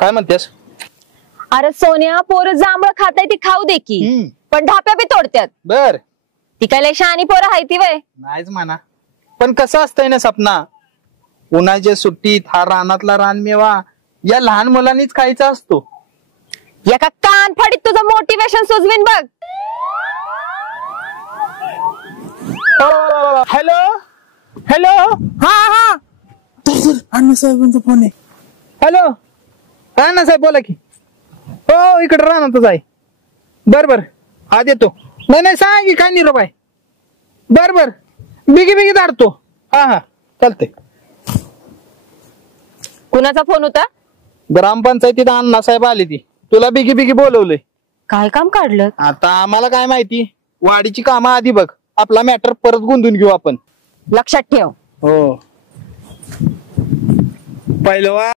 काय म्हणतेस? अरे सोन्या, पोरं जांभळ खाताय ती खाऊ दे की, पण ढाप्या बी तोडत्यात. बर, ती काय लय शहाणी पोरं हाय ती वय. नाहीच म्हणा, पण कसं असतंय ना सपना, उन्हाच्या सुट्टीत हा रानातला रानमेवा या लहान मुलांनीच खायचा असतो. एका कान फाडीत तुझं मोटिवेशन सुचवीन बघ. हॅलो हॅलो, हा अण्णासाहेबांचा फोन आहे. हॅलो, हा ना साहेब बोला की. हो इकडे रानातच आहे. बर बर, हा देतो. नाही सांग की काय निरोप आहे. बर बर, बिगी बिगी धाडतो. हा हा चालतंय. कुणाचा फोन होता? ग्रामपंचायतीत अण्णासाहेब आली ती, तुला बिगी बिगी बोलवलंय. काय काम काढलं? आता आम्हाला काय माहिती, वाडीची कामं आधी बघ, आपला मॅटर परत गुंतून घेऊ आपण. लक्षात ठेव. हो पहिलं